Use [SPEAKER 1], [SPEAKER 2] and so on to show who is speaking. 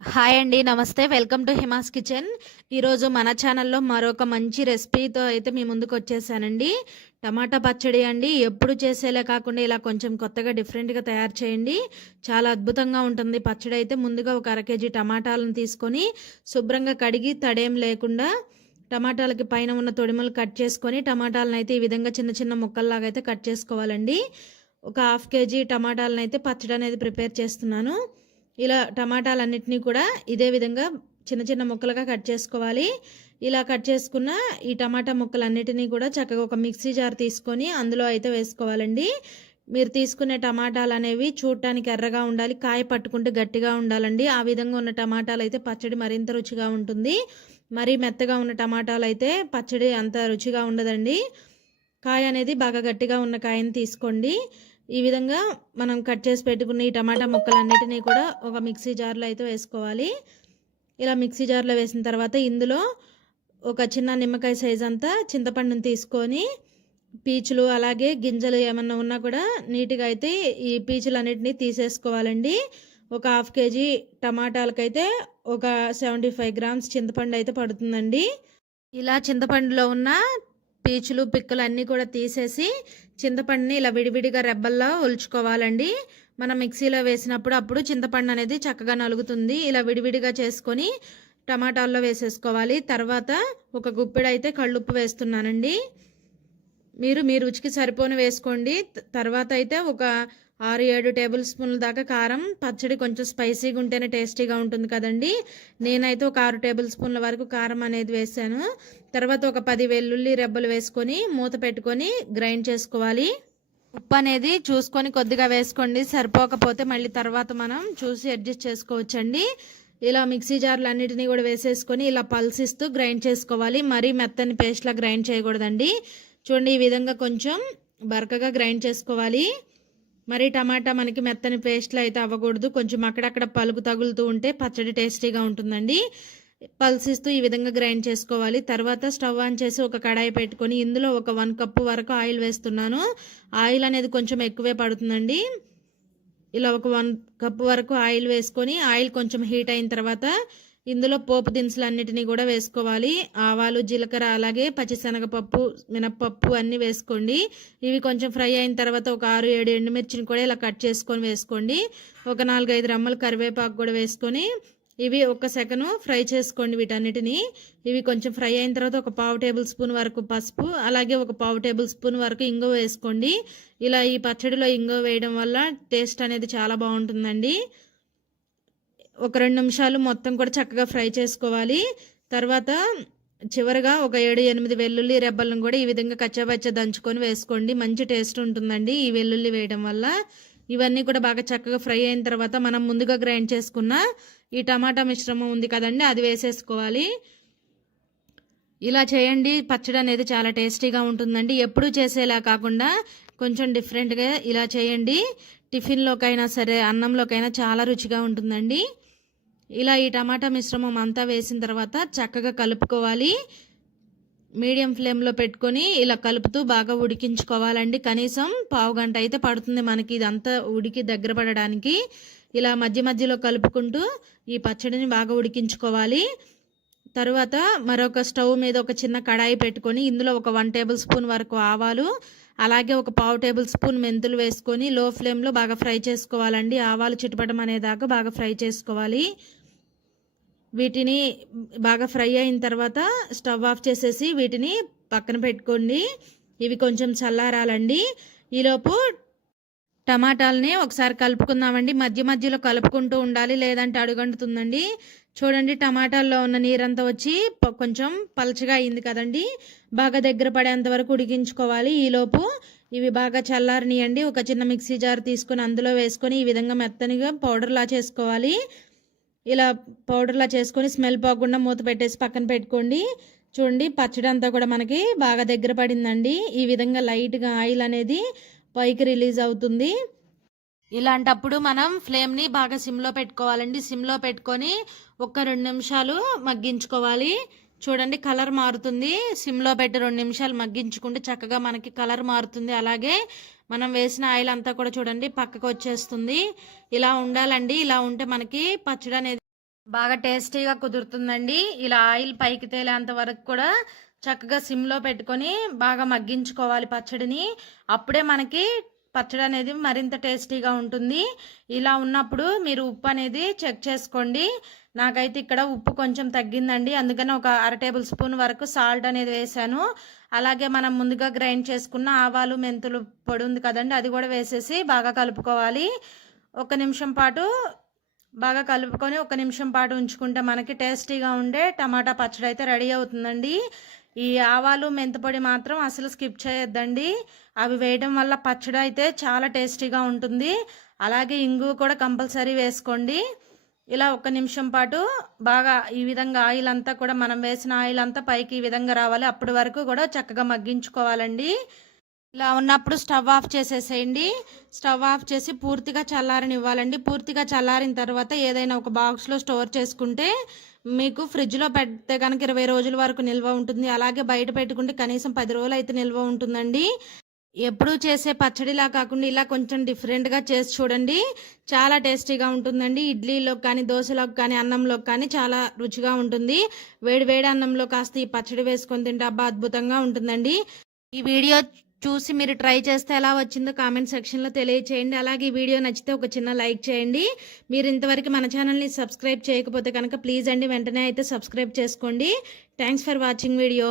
[SPEAKER 1] Hi అండి నమస్తే. Welcome to Hima's kitchen. ఈరోజు మన ఛానల్లో మరొక మంచి రెసిపీతో అయితే మీ ముందుకు వచ్చేసానండి. టమాటా పచ్చడి అండి. ఎప్పుడు చేసేలా కాకుండా ఇలా కొంచెం కొత్తగా డిఫరెంట్గా తయారు చేయండి. చాలా అద్భుతంగా ఉంటుంది. పచ్చడి అయితే ముందుగా ఒక అర కేజీ టమాటాలను తీసుకొని శుభ్రంగా కడిగి తడేం లేకుండా టమాటాలకి పైన ఉన్న తొడిమలు కట్ చేసుకొని టమాటాలను అయితే ఈ విధంగా చిన్న చిన్న ముక్కల్లాగా అయితే కట్ చేసుకోవాలండి. ఒక హాఫ్ కేజీ టమాటాలను అయితే పచ్చడి అనేది ప్రిపేర్ చేస్తున్నాను. ఇలా టమాటాలన్నిటినీ కూడా ఇదే విధంగా చిన్న చిన్న ముక్కలుగా కట్ చేసుకోవాలి. ఇలా కట్ చేసుకున్న ఈ టమాటా ముక్కలన్నిటినీ కూడా చక్కగా ఒక మిక్సీ జార్ తీసుకొని అందులో అయితే వేసుకోవాలండి. మీరు తీసుకునే టమాటాలు అనేవి చూడటానికి ఎర్రగా ఉండాలి కాయ పట్టుకుంటే గట్టిగా ఉండాలండి. ఆ విధంగా ఉన్న టమాటాలు అయితే పచ్చడి మరింత రుచిగా ఉంటుంది. మరీ మెత్తగా ఉన్న టమాటాలు అయితే పచ్చడి అంత రుచిగా ఉండదండి. కాయ అనేది బాగా గట్టిగా ఉన్న కాయని తీసుకోండి. ఈ విధంగా మనం కట్ చేసి పెట్టుకున్న ఈ టమాటా ముక్కలన్నిటినీ కూడా ఒక మిక్సీ జార్లో అయితే వేసుకోవాలి. ఇలా మిక్సీ జార్లో వేసిన తర్వాత ఇందులో ఒక చిన్న నిమ్మకాయ సైజ్ అంతా చింతపండుని తీసుకొని పీచులు అలాగే గింజలు ఏమన్నా ఉన్నా కూడా నీట్గా అయితే ఈ పీచులన్నిటినీ తీసేసుకోవాలండి. ఒక హాఫ్ కేజీ టమాటాలకైతే ఒక సెవెంటీ ఫైవ్ గ్రామ్స్ చింతపండు అయితే పడుతుందండి. ఇలా చింతపండులో ఉన్న పీచులు పిక్కలు అన్నీ కూడా తీసేసి చింతపండుని ఇలా విడివిడిగా రెబ్బల్లో ఒలుచుకోవాలండి. మనం మిక్సీలో వేసినప్పుడు అప్పుడు చింతపండు అనేది చక్కగా నలుగుతుంది. ఇలా విడివిడిగా చేసుకొని టమాటాల్లో వేసేసుకోవాలి. తర్వాత ఒక గుప్పెడైతే కళ్ళుప్పు వేస్తున్నానండి. మీరు మీ రుచికి సరిపోని వేసుకోండి. తర్వాత అయితే ఒక ఆరు ఏడు టేబుల్ స్పూన్ల దాకా కారం పచ్చడి కొంచెం స్పైసీగా ఉంటేనే టేస్టీగా ఉంటుంది కదండి. నేనైతే ఒక ఆరు టేబుల్ స్పూన్ల వరకు కారం అనేది వేసాను. తర్వాత ఒక పది వెల్లుల్లి రెబ్బలు వేసుకొని మూత పెట్టుకొని గ్రైండ్ చేసుకోవాలి. ఉప్పు అనేది చూసుకొని కొద్దిగా వేసుకోండి. సరిపోకపోతే మళ్ళీ తర్వాత మనం చూసి అడ్జస్ట్ చేసుకోవచ్చండి. ఇలా మిక్సీ జార్లు అన్నిటినీ కూడా వేసేసుకొని ఇలా పల్సిస్తూ గ్రైండ్ చేసుకోవాలి. మరీ మెత్తని పేస్ట్లా గ్రైండ్ చేయకూడదండి. చూడండి ఈ విధంగా కొంచెం బరకగా గ్రైండ్ చేసుకోవాలి. మరి టమాటా మనకి మెత్తని పేస్ట్లు అయితే అవ్వకూడదు. కొంచెం అక్కడక్కడ పలుపు తగులుతూ ఉంటే పచ్చడి టేస్టీగా ఉంటుందండి. పల్సిస్తూ ఈ విధంగా గ్రైండ్ చేసుకోవాలి. తర్వాత స్టవ్ ఆన్ చేసి ఒక కడాయి పెట్టుకొని ఇందులో ఒక వన్ కప్పు వరకు ఆయిల్ వేస్తున్నాను. ఆయిల్ అనేది కొంచెం ఎక్కువే పడుతుందండి. ఇలా ఒక వన్ కప్ వరకు ఆయిల్ వేసుకొని ఆయిల్ కొంచెం హీట్ అయిన తర్వాత ఇందులో పోపు దినుసులు అన్నిటినీ కూడా వేసుకోవాలి. ఆవాలు జీలకర్ర అలాగే పచ్చిశనగపప్పు మినప్పప్పు అన్నీ వేసుకోండి. ఇవి కొంచెం ఫ్రై అయిన తర్వాత ఒక ఆరు ఏడు ఎండుమిర్చిని కూడా ఇలా కట్ చేసుకొని వేసుకోండి. ఒక నాలుగైదు రమ్మలు కరివేపాకు కూడా వేసుకొని ఇవి ఒక సెకను ఫ్రై చేసుకోండి వీటన్నిటిని. ఇవి కొంచెం ఫ్రై అయిన తర్వాత ఒక పావు టేబుల్ స్పూన్ వరకు పసుపు అలాగే ఒక పావు టేబుల్ స్పూన్ వరకు ఇంగువ వేసుకోండి. ఇలా ఈ పచ్చడిలో ఇంగువ వేయడం వల్ల టేస్ట్ అనేది చాలా బాగుంటుందండి. ఒక రెండు నిమిషాలు మొత్తం కూడా చక్కగా ఫ్రై చేసుకోవాలి. తర్వాత చివరిగా ఒక ఏడు ఎనిమిది వెల్లుల్లి రెబ్బలను కూడా ఈ విధంగా కచ్చాపచ్చ దంచుకొని వేసుకోండి. మంచి టేస్ట్ ఉంటుందండి ఈ వెల్లుల్లి వేయడం వల్ల. ఇవన్నీ కూడా బాగా చక్కగా ఫ్రై అయిన తర్వాత మనం ముందుగా గ్రైండ్ చేసుకున్న ఈ టమాటా మిశ్రమం ఉంది కదండి అది వేసేసుకోవాలి. ఇలా చేయండి. పచ్చడి అనేది చాలా టేస్టీగా ఉంటుందండి. ఎప్పుడు చేసేలా కాకుండా కొంచెం డిఫరెంట్గా ఇలా చేయండి. టిఫిన్లోకైనా సరే అన్నంలోకైనా చాలా రుచిగా ఉంటుందండి. ఇలా ఈ టమాటా మిశ్రమం అంతా వేసిన తర్వాత చక్కగా కలుపుకోవాలి. మీడియం ఫ్లేమ్లో పెట్టుకొని ఇలా కలుపుతూ బాగా ఉడికించుకోవాలండి. కనీసం పావు గంట అయితే పడుతుంది మనకి ఇదంతా ఉడికి దగ్గర పడడానికి. ఇలా మధ్య మధ్యలో కలుపుకుంటూ ఈ పచ్చడిని బాగా ఉడికించుకోవాలి. తర్వాత మరొక స్టవ్ మీద ఒక చిన్న కడాయి పెట్టుకొని ఇందులో ఒక వన్ టేబుల్ స్పూన్ వరకు ఆవాలు అలాగే ఒక పావు టేబుల్ స్పూన్ మెంతులు వేసుకొని లో ఫ్లేమ్లో బాగా ఫ్రై చేసుకోవాలండి. ఆవాలు చిటపడం అనేదాకా బాగా ఫ్రై చేసుకోవాలి. వీటిని బాగా ఫ్రై అయిన తర్వాత స్టవ్ ఆఫ్ చేసేసి వీటిని పక్కన పెట్టుకోండి. ఇవి కొంచెం చల్లారాలండి. ఈలోపు టమాటాలని ఒకసారి కలుపుకుందామండి. మధ్య మధ్యలో కలుపుకుంటూ ఉండాలి లేదంటే అడుగంటుతుందండి. చూడండి టమాటాల్లో ఉన్న నీరంతా వచ్చి కొంచెం పలచగా అయింది కదండి. బాగా దగ్గర పడేంత వరకు ఉడికించుకోవాలి. ఈలోపు ఇవి బాగా చల్లారనియండి. ఒక చిన్న మిక్సీ జార్ తీసుకొని అందులో వేసుకొని ఈ విధంగా మెత్తనిగా పౌడర్లా చేసుకోవాలి. ఇలా పౌడర్లా చేసుకొని స్మెల్ పోకుండా మూత పెట్టేసి పక్కన పెట్టుకోండి. చూడండి పచ్చడి అంతా కూడా మనకి బాగా దగ్గర పడిందండి. ఈ విధంగా లైట్గా ఆయిల్ అనేది పైకి రిలీజ్ అవుతుంది. ఇలాంటప్పుడు మనం ఫ్లేమ్ని బాగా సిమ్లో పెట్టుకోవాలండి. సిమ్లో పెట్టుకొని ఒక రెండు నిమిషాలు మగ్గించుకోవాలి. చూడండి కలర్ మారుతుంది. సిమ్లో పెట్టి రెండు నిమిషాలు మగ్గించుకుంటే చక్కగా మనకి కలర్ మారుతుంది. అలాగే మనం వేసిన ఆయిల్ అంతా కూడా చూడండి పక్కకు వచ్చేస్తుంది. ఇలా ఉండాలండి. ఇలా ఉంటే మనకి పచ్చడి అనేది బాగా టేస్టీగా కుదురుతుందండి. ఇలా ఆయిల్ పైకి తేలేంత వరకు కూడా చక్కగా సిమ్లో పెట్టుకొని బాగా మగ్గించుకోవాలి పచ్చడిని. అప్పుడే మనకి పచ్చడి అనేది మరింత టేస్టీగా ఉంటుంది. ఇలా ఉన్నప్పుడు మీరు ఉప్పు అనేది చెక్ చేసుకోండి. నాకైతే ఇక్కడ ఉప్పు కొంచెం తగ్గిందండి. అందుకని ఒక అర టేబుల్ స్పూన్ వరకు సాల్ట్ అనేది వేసాను అలాగే మనం ముందుగా గ్రైండ్ చేసుకున్న ఆవాలు మెంతులు పొడి ఉంది కదండి అది కూడా వేసేసి బాగా కలుపుకోవాలి. ఒక నిమిషం పాటు బాగా కలుపుకొని ఒక నిమిషం పాటు ఉంచుకుంటే మనకి టేస్టీగా ఉండే టమాటా పచ్చడి అయితే రెడీ అవుతుందండి. ఈ ఆవాలు మెంతపొడి మాత్రం అసలు స్కిప్ చేయొద్దండి. అవి వేయడం వల్ల పచ్చడి అయితే చాలా టేస్టీగా ఉంటుంది. అలాగే ఇంగు కూడా కంపల్సరీ వేసుకోండి. ఇలా ఒక నిమిషం పాటు బాగా ఈ విధంగా ఆయిల్ అంతా కూడా మనం వేసిన ఆయిల్ అంతా పైకి ఈ విధంగా రావాలి. అప్పటి వరకు కూడా చక్కగా మగ్గించుకోవాలండి. ఇలా ఉన్నప్పుడు స్టవ్ ఆఫ్ చేసేసేయండి. స్టవ్ ఆఫ్ చేసి పూర్తిగా చల్లారనివ్వాలండి. పూర్తిగా చల్లారిన తర్వాత ఏదైనా ఒక బాక్స్లో స్టోర్ చేసుకుంటే మీకు ఫ్రిడ్జ్లో పెడితే కనుక ఇరవై రోజుల వరకు నిల్వ ఉంటుంది. అలాగే బయట పెట్టుకుంటే కనీసం పది రోజులు అయితే నిల్వ ఉంటుందండి. ఎప్పుడూ చేసే పచ్చడిలా కాకుండా ఇలా కొంచెం డిఫరెంట్గా చేసి చూడండి. చాలా టేస్టీగా ఉంటుందండి. ఇడ్లీలోకి కానీ దోశలోకి కానీ అన్నంలోకి కానీ చాలా రుచిగా ఉంటుంది. వేడి వేడి అన్నంలో కాస్త ఈ పచ్చడి వేసుకొని తింటే అబ్బా అద్భుతంగా ఉంటుందండి. ఈ వీడియో చూసి మీరు ట్రై చేస్తే ఎలా వచ్చిందో కామెంట్ సెక్షన్లో తెలియచేయండి. అలాగే ఈ వీడియో నచ్చితే ఒక చిన్న లైక్ చేయండి. మీరు ఇంతవరకు మన ఛానల్ని సబ్స్క్రైబ్ చేయకపోతే కనుక ప్లీజ్ అండి వెంటనే అయితే సబ్స్క్రైబ్ చేసుకోండి. Thanks for watching video.